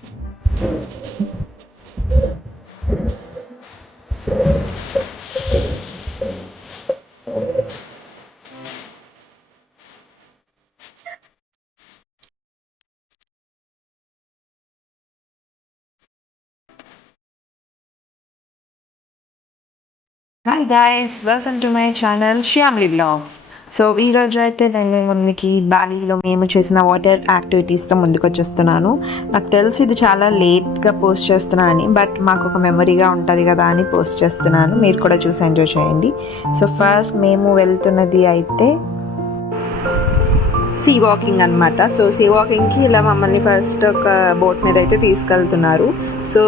Hi guys, welcome to my channel Shyamli vlogs. So ఈరోజు అయితే నేను మీకు బాలీలో మేము చేసిన వాటర్ యాక్టివిటీస్తో ముందుకు వచ్చేస్తున్నాను. నాకు తెలిసి ఇది చాలా లేట్గా పోస్ట్ చేస్తున్నాను అని, బట్ మాకు ఒక మెమరీగా ఉంటుంది కదా అని పోస్ట్ చేస్తున్నాను. మీరు కూడా చూసి ఎంజాయ్ చేయండి. సో ఫస్ట్ మేము వెళ్తున్నది అయితే సీ వాకింగ్ అనమాట. సో సీ వాకింగ్కి ఇలా మమ్మల్ని ఫస్ట్ ఒక బోట్ మీద అయితే తీసుకెళ్తున్నారు. సో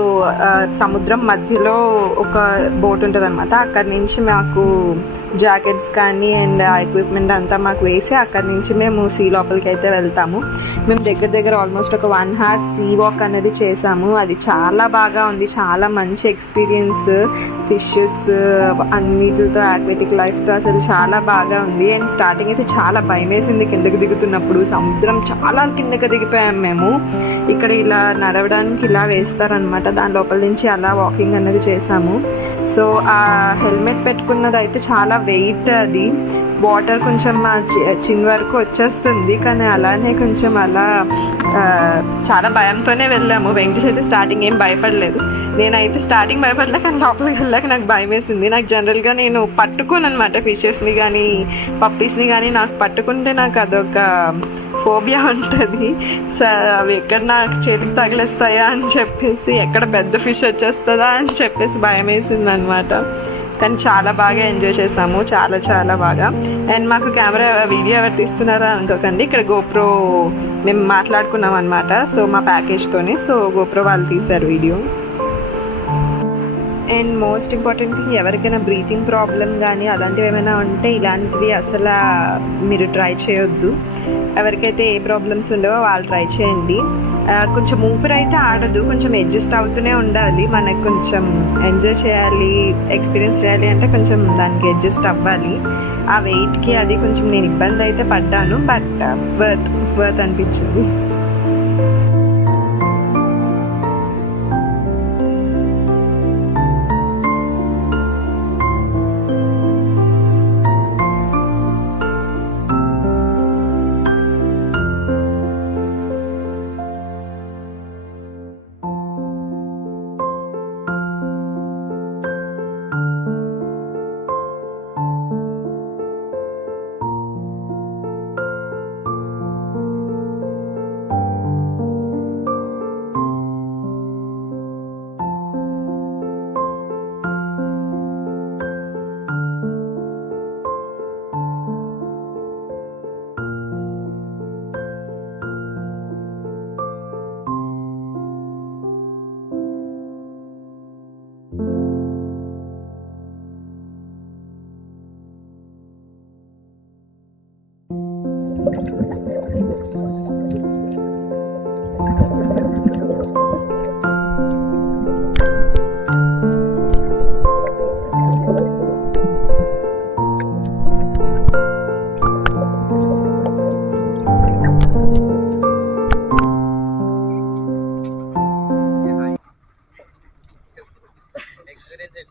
సముద్రం మధ్యలో ఒక బోట్ ఉంటుంది అనమాట. అక్కడి నుంచి మాకు జాకెట్స్ కానీ అండ్ ఎక్విప్మెంట్ అంతా మాకు వేసి అక్కడి నుంచి మేము సీ లోపలికి అయితే వెళ్తాము. మేము దగ్గర దగ్గర ఆల్మోస్ట్ ఒక 1 hour సీ వాక్ అనేది చేసాము. అది చాలా బాగా ఉంది, చాలా మంచి ఎక్స్పీరియన్స్. ఫిషెస్ అన్నిటితో ఆక్వాటిక్ లైఫ్తో అసలు చాలా బాగా ఉంది. అండ్ స్టార్టింగ్ అయితే చాలా భయం వేసింది కిందకి దిగుతున్నప్పుడు. సముద్రం చాలా కిందకి దిగిపోయాం మేము. ఇక్కడ ఇలా నడవడానికి ఇలా వేస్తారనమాట, దాని లోపల నుంచి అలా వాకింగ్ అనేది చేసాము. సో ఆ హెల్మెట్ పెట్టుకున్నది అయితే చాలా వెయిట్. అది వాటర్ కొంచెం మా చిన్ వరకు వచ్చేస్తుంది, కానీ అలానే కొంచెం అలా చాలా భయంతోనే వెళ్ళాము. వెంకటేష్ అయితే స్టార్టింగ్ ఏం భయపడలేదు, నేనైతే స్టార్టింగ్ భయపడలే, కానీ లోపలికి వెళ్ళాక నాకు భయం వేసింది. నాకు జనరల్గా నేను పట్టుకోను అనమాట ఫిషెస్ని కానీ పప్పీస్ని కానీ. నాకు పట్టుకుంటే నాకు అదొక ఫోబియా ఉంటుంది. సో అవి ఎక్కడ నాకు చేతికి తగిలేస్తాయా అని చెప్పేసి, ఎక్కడ పెద్ద ఫిష్ వచ్చేస్తుందా అని చెప్పేసి భయం వేసింది అనమాట. కానీ చాలా బాగా ఎంజాయ్ చేసాము, చాలా చాలా బాగా. అండ్ మాకు కెమెరా వీడియో ఎవరు తీస్తున్నారా అనుకోకండి, ఇక్కడ గోప్రో మేము మాట్లాడుకున్నాం అనమాట. సో మా ప్యాకేజ్తోనే, సో గోప్రో వాళ్ళు తీశారు video. And most important thing, ఎవరికైనా బ్రీతింగ్ ప్రాబ్లం కానీ అలాంటివి ఏమైనా ఉంటే ఇలాంటిది అసలు మీరు ట్రై చేయొద్దు. ఎవరికైతే ఏ ప్రాబ్లమ్స్ ఉండవో వాళ్ళు ట్రై చేయండి. కొంచెం ఊపిరి అయితే ఆడదు, కొంచెం అడ్జస్ట్ అవుతూనే ఉండాలి. మనకు కొంచెం ఎంజాయ్ చేయాలి, ఎక్స్పీరియన్స్ చేయాలి అంటే కొంచెం దానికి అడ్జస్ట్ అవ్వాలి. ఆ వెయిట్కి అది కొంచెం నేను ఇబ్బంది అయితే పడ్డాను, బట్ వర్త్ అనిపించింది.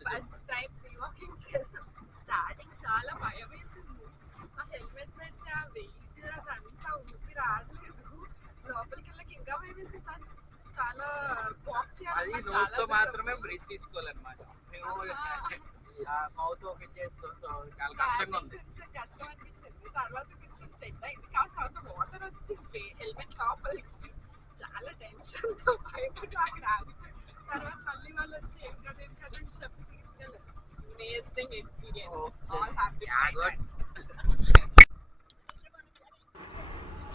ఫస్ట్ టైం ఫ్రీ వాకింగ్ చేసాం. స్టార్టింగ్ చాలా భయం వేసింది. ఆ హెల్మెట్ పెట్టి ఆ వెయిట్ అదంతా ఊపి రావట్లేదు. లోపలికి వెళ్ళకి ఇంకా భయం వేసింది. చాలా వాక్ చేయాలి, మాత్రమే బ్రీత్ తీసుకోవాలన్నమాట. మౌత్ ఓపెన్ చేస్తాం, సో చాలా కష్టంగా ఉంది. కొంచెం కష్టం అనిపించింది, తర్వాత కొంచెం సెట్ అయింది. తర్వాత వాటర్ వచ్చింది హెల్మెట్ లోపలికి. చాలా టెన్షన్ తో భయపడి అక్కడ ఆగిపోయింది. తర్వాత మళ్ళీ వాళ్ళు వచ్చి ఏం కదా అని చెప్పి తీసుకెళ్ళారు. Amazing experience, all happy.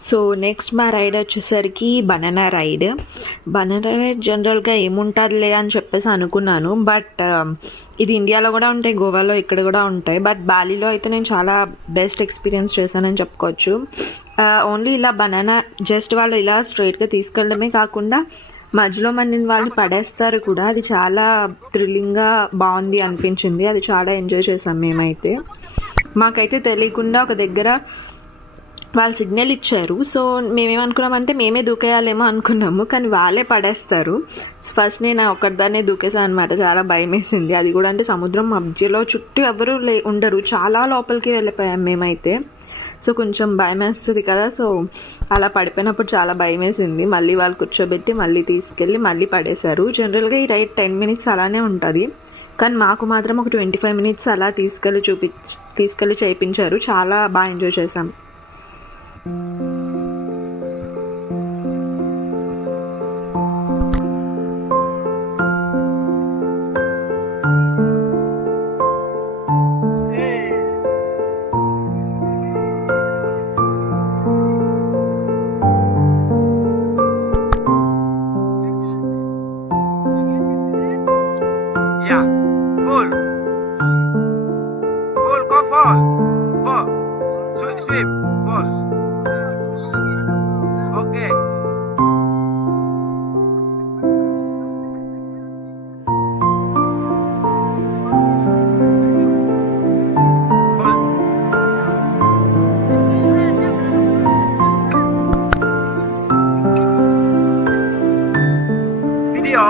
So next మా రైడ్ వచ్చేసరికి బనానా రైడ్. బనానా రైడ్ జనరల్గా ఏముంటుందిలే అని చెప్పేసి అనుకున్నాను, బట్ ఇది ఇండియాలో కూడా ఉంటాయి, గోవాలో ఇక్కడ కూడా ఉంటాయి. బట్ బాలీలో అయితే నేను చాలా బెస్ట్ ఎక్స్పీరియన్స్ చేశానని చెప్పుకోవచ్చు. ఓన్లీ ఇలా బనానా జస్ట్ వాళ్ళు ఇలా స్ట్రైట్గా తీసుకెళ్ళడమే కాకుండా మధ్యలో మన వాళ్ళు పడేస్తారు కూడా. అది చాలా థ్రిల్లింగ్గా బాగుంది అనిపించింది. అది చాలా ఎంజాయ్ చేసాం మేమైతే. మాకైతే తెలియకుండా ఒక దగ్గర వాళ్ళు సిగ్నల్ ఇచ్చారు. సో మేమేమనుకున్నామంటే మేమే దూకేయాలేమో అనుకున్నాము, కానీ వాళ్ళే పడేస్తారు. ఫస్ట్ నేను ఒక్కదాన్నే దూకేసాను అనమాట. చాలా భయం వేసింది. అది కూడా అంటే సముద్రం మధ్యలో చుట్టూ ఎవరు ఉండరు, చాలా లోపలికి వెళ్ళిపోయాం మేమైతే. సో కొంచెం భయం వేస్తుంది కదా. సో అలా పడిపోయినప్పుడు చాలా భయం వేసింది. మళ్ళీ వాళ్ళు కూర్చోబెట్టి మళ్ళీ తీసుకెళ్ళి మళ్ళీ పడేశారు. జనరల్గా ఈ రైడ్ 10 minutes అలానే ఉంటుంది, కానీ మాకు మాత్రం ఒక 25 minutes అలా తీసుకెళ్ళి చేయించారు. చాలా బాగా ఎంజాయ్ చేసాం. Yeah, pull, go fall, go, swim, fall. Okay. Video.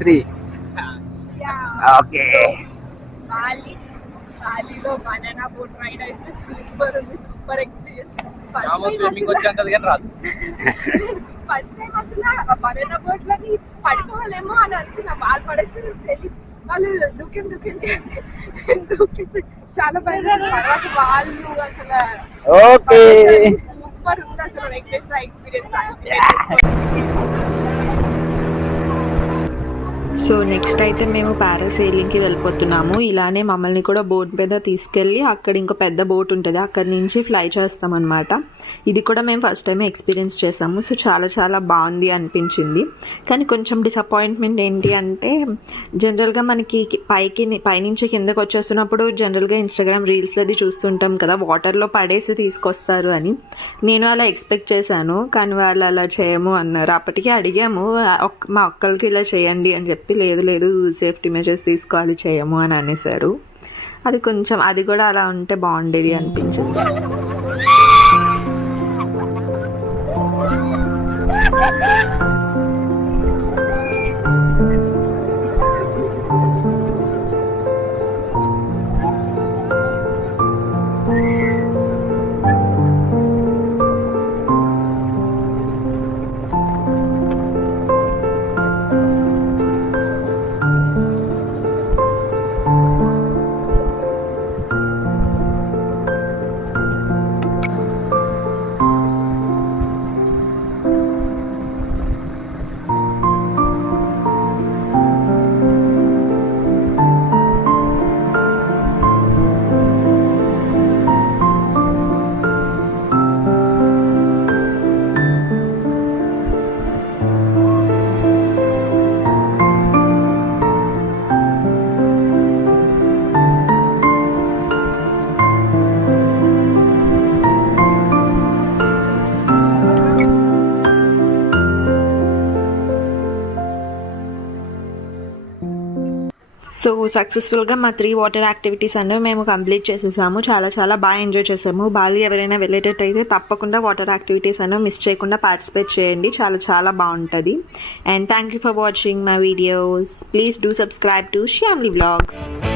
Three. Okay. బాలీలో బనానా బోట్ రైడ్ అయితే సూపర్ ఉంది, సూపర్ ఎక్స్పీరియన్స్. ఫస్ట్ టైం అసలు ఆ బనానా బోట్ లోని పడిపోవాలేమో అని అనుకున్నా. వాళ్ళు పడేస్తే తెలియదు, వాళ్ళు దూకింది చాలా పడినారు. తర్వాత వాళ్ళు అసలు సూపర్ ఉంది అసలు వెంకటేశ్వర ఎక్స్పీరియన్స్. సో నెక్స్ట్ అయితే మేము పారాసైలింగ్కి వెళ్ళిపోతున్నాము. ఇలానే మమ్మల్ని కూడా బోట్ మీద తీసుకెళ్ళి అక్కడ ఇంకో పెద్ద బోట్ ఉంటుంది, అక్కడి నుంచి ఫ్లై చేస్తామన్నమాట. ఇది కూడా మేము ఫస్ట్ టైం ఎక్స్పీరియన్స్ చేసాము. సో చాలా చాలా బాగుంది అనిపించింది. కానీ కొంచెం డిసప్పాయింట్మెంట్ ఏంటి అంటే, జనరల్గా మనకి పైనుంచి కిందకు వచ్చేస్తున్నప్పుడు జనరల్గా ఇన్స్టాగ్రామ్ రీల్స్లో అది చూస్తుంటాం కదా, వాటర్లో పడేసి తీసుకొస్తారు అని. నేను అలా ఎక్స్పెక్ట్ చేశాను, కానీ వాళ్ళు అలా చేయము అన్నారు. అప్పటికే అడిగాము మా ఒక్కరికి ఇలా చేయండి అని చెప్పి, లేదు సేఫ్టీ మెజర్స్ తీసుకోవాలి, చేయము అని అనేసారు. అది కొంచెం అది కూడా అలా ఉంటే బాగుండేది అనిపించింది. సో సక్సెస్ఫుల్గా మా 3 వాటర్ యాక్టివిటీస్ అనేవి మేము కంప్లీట్ చేసేసాము. చాలా చాలా బాగా ఎంజాయ్ చేసాము. బాలి ఎవరైనా వెళ్ళేటట్టయితే తప్పకుండా వాటర్ యాక్టివిటీస్ అనేవి మిస్ చేయకుండా పార్టిసిపేట్ చేయండి. చాలా చాలా బాగుంటుంది. And thank you for watching my videos. Please do subscribe to Shyamli vlogs.